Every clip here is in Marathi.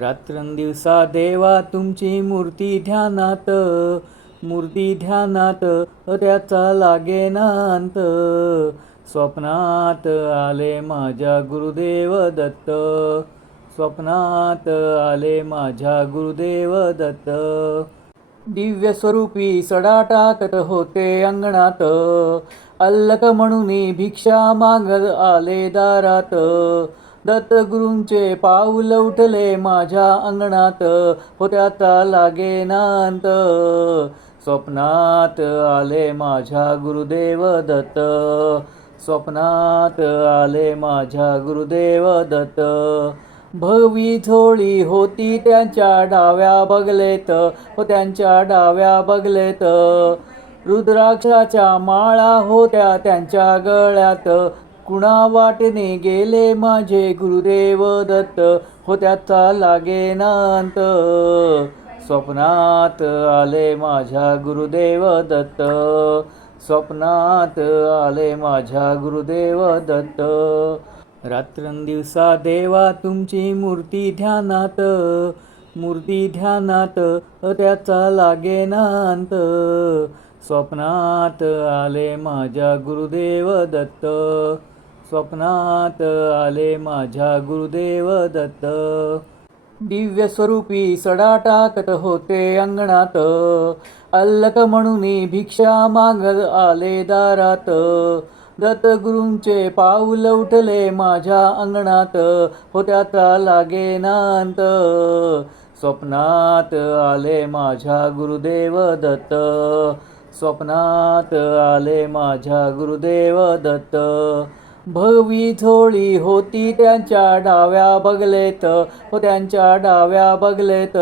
रात्रंदिवसा देवा तुमची मूर्ती ध्यानात मूर्ती ध्यानात त्याचा लागे नांत स्वप्नात आले माझ्या गुरुदेव दत्त स्वप्नात आले माझ्या गुरुदेव दत्त दिव्य स्वरूपी सडा होते अंगणात अल्लक म्हणून भिक्षा मागत आले दारात दत्तगुरूंचे पाऊल उठले माझ्या अंगणात होत्याचा लागे नांत स्वप्नात आले माझ्या गुरुदेव दत्त स्वप्नात आले माझ्या गुरुदेव दत्त भवी झोळी होती त्यांच्या डाव्या बगलेत हो त्यांच्या डाव्या बगलेत रुद्राक्षाच्या माळा होत्या त्यांच्या गळ्यात कुणा वाटेने गेले माझे गुरुदेव दत्त हो त्याचा लागे स्वप्नात आले माझ्या गुरुदेव दत्त स्वप्नात आले माझ्या गुरुदेव दत्त रात्रंदिवसा देवा तुमची मूर्ती ध्यानात मूर्ती ध्यानात त्याचा लागेनांत स्वप्नात आले माझ्या गुरुदेव दत्त स्वप्नात आले माझ्या गुरुदेव दत्त दिव्य स्वरूपी सडा टाकत होते अंगणात अल्लक म्हणून भिक्षा मागत आले दारात दत्त गुरूंचे पाऊल उठले माझ्या अंगणात होत्याचा लागे नांत स्वप्नात आले माझ्या गुरुदेव दत्त स्वप्नात आले माझ्या गुरुदेव दत्त भवी झोळी होती त्यांच्या डाव्या बगलेत हो त्यांच्या डाव्या बगलेत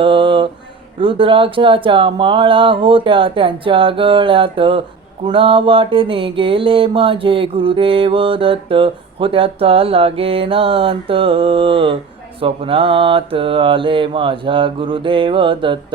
रुद्राक्षाच्या माळा होत्या त्यांच्या गळ्यात कुणा वाटेने गेले माझे गुरुदेव दत्त हो त्याचा लागे नांत स्वप्नात आले माझ्या गुरुदेव दत्त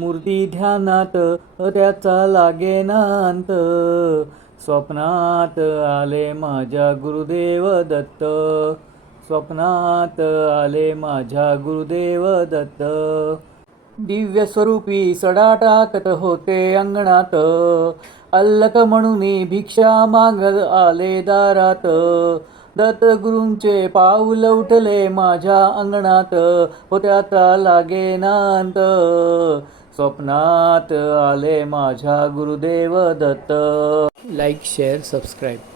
मूर्ती ध्यानात त्याचा लागेनांत स्वप्नात आले माझ्या गुरुदेव दत्त स्वप्नात आले माझ्या गुरुदेव दत्त दिव्य स्वरूपी सडा टाकत होते अंगणात अल्लक म्हणून भिक्षा मागत आले दारात दत्त गुरुंचे पाऊल उठले माझ्या अंगणात होत्याचा लागेनांत स्वप्नात आले माझ्या Gurudev Datta like share subscribe